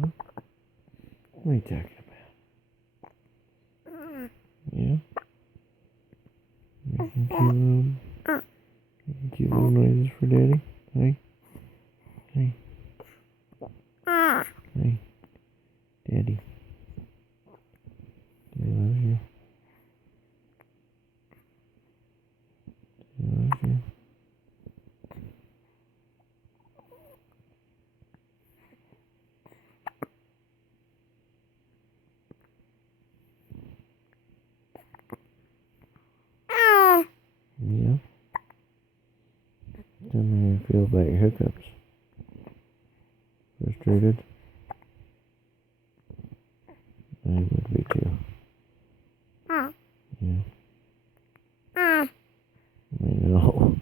Huh? What are you talking about? Yeah? Making cute little noises for Daddy? Hey? Hey? Hey? Daddy? Daddy loves you. Daddy loves you. Yeah? Tell me how you feel about your hiccups. Frustrated? I would be too. Yeah. I know.